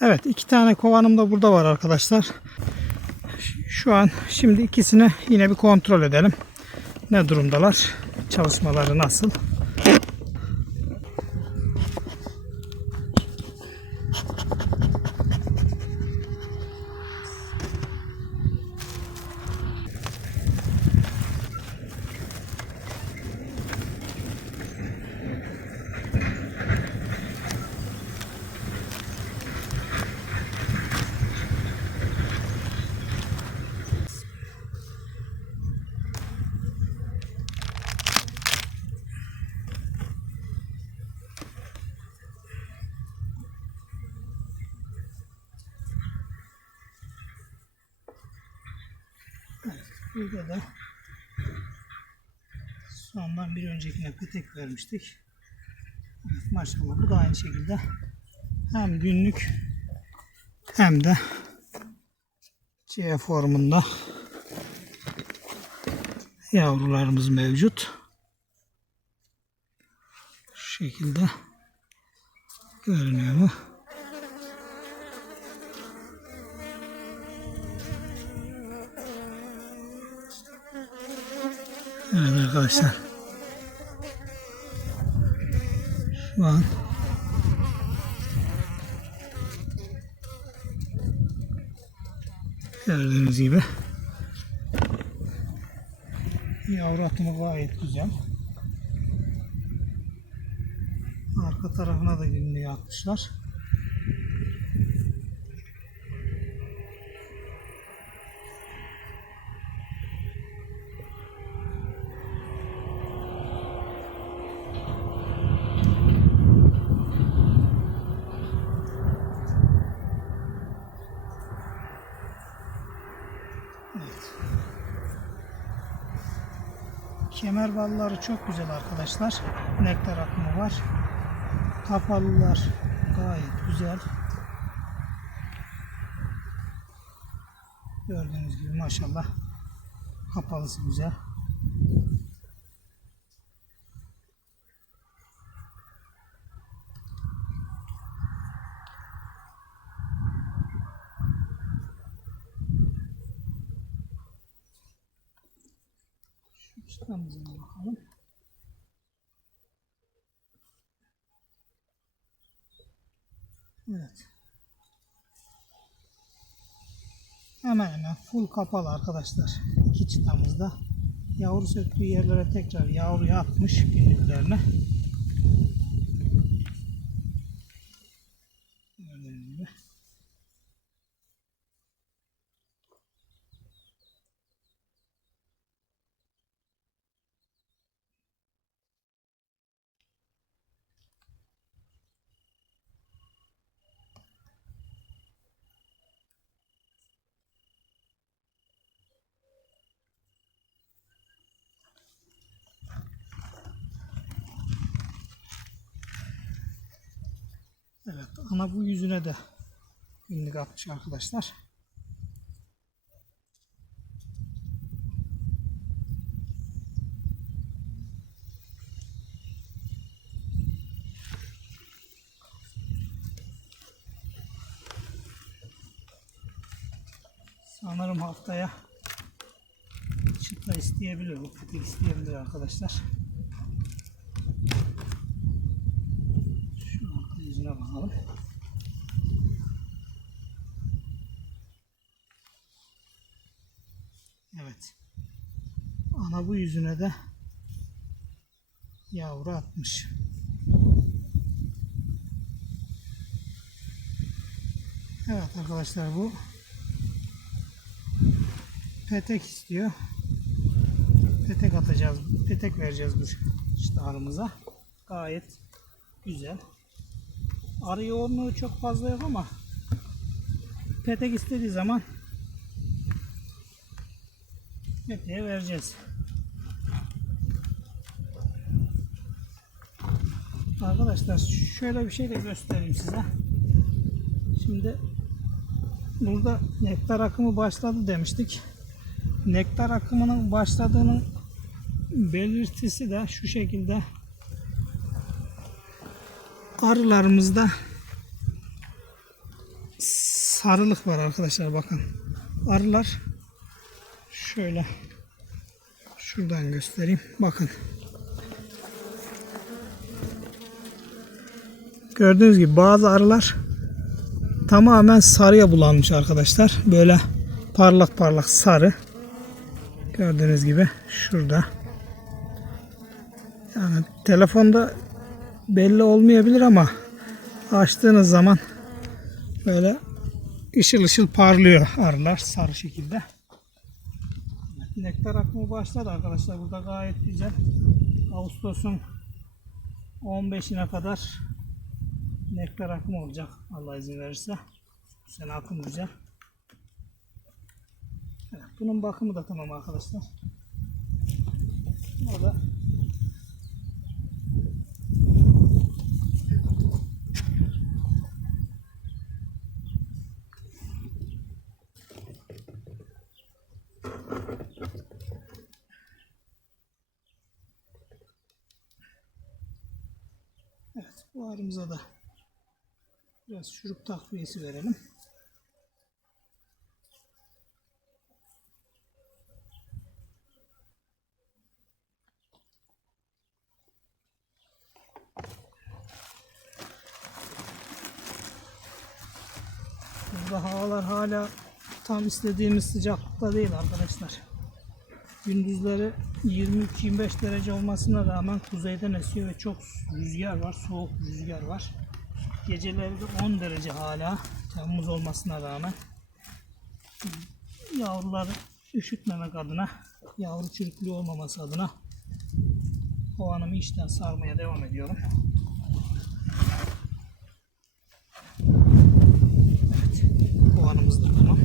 Evet iki tane kovanım da burada var arkadaşlar. Şu an şimdi ikisini yine bir kontrol edelim. Ne durumdalar? Çalışmaları nasıl? Burada da sondan bir öncekine petek vermiştik. Maşallah bu da aynı şekilde hem günlük hem de C formunda yavrularımız mevcut. Şu şekilde görünüyor mu? Evet arkadaşlar. Şu an gördüğünüz gibi yavru atımı gayet güzel. Arka tarafına da günlüğü atmışlar. Kemer balları çok güzel arkadaşlar. Nektar akımı var. Kapalılar gayet güzel. Gördüğünüz gibi maşallah kapalısı güzel. Şu çıtamızına bakalım. Evet. Hemen hemen full kapalı arkadaşlar. İki çıtamızda. Yavru söktüğü yerlere tekrar yavruyu atmış günlüklerine. Gördüğünüz gibi. Evet, ana bu yüzüne de günlük atmış arkadaşlar. Sanırım haftaya çıta isteyebilir, bu petek isteyebilir arkadaşlar. Şu arka yüzüne bakalım. Evet. Ana bu yüzüne de yavru atmış. Evet arkadaşlar bu petek istiyor. Petek atacağız. Petek vereceğiz bu işte arımıza. Gayet güzel. Arı yoğunluğu çok fazla yok ama petek istediği zaman peteğe vereceğiz. Arkadaşlar şöyle bir şey de göstereyim size. Şimdi burada nektar akımı başladı demiştik. Nektar akımının başladığının belirtisi de şu şekilde arılarımızda sarılık var arkadaşlar bakın. Arılar şöyle şuradan göstereyim. Bakın. Gördüğünüz gibi bazı arılar tamamen sarıya bulanmış arkadaşlar. Böyle parlak parlak sarı. Gördüğünüz gibi şurada. Yani telefonda belli olmayabilir ama açtığınız zaman böyle ışıl ışıl parlıyor arılar sarı şekilde. Nektar akımı başladı arkadaşlar. Burada gayet güzel. Ağustos'un 15'ine kadar nektar akımı olacak. Allah izin verirse. Bu sene akım güzel. Bunun bakımı da tamam arkadaşlar. O da Evet, bu arımıza da biraz şurup takviyesi verelim. Burada havalar hala tam istediğimiz sıcaklıkta değil arkadaşlar. Gündüzleri 23-25 derece olmasına rağmen kuzeyden esiyor ve çok rüzgar var, soğuk rüzgar var. Geceleri de 10 derece hala Temmuz olmasına rağmen. Yavruları üşütmemek adına, yavru çürüklüğü olmaması adına kovanımı içten sarmaya devam ediyorum. Evet, kovanımız da tamam.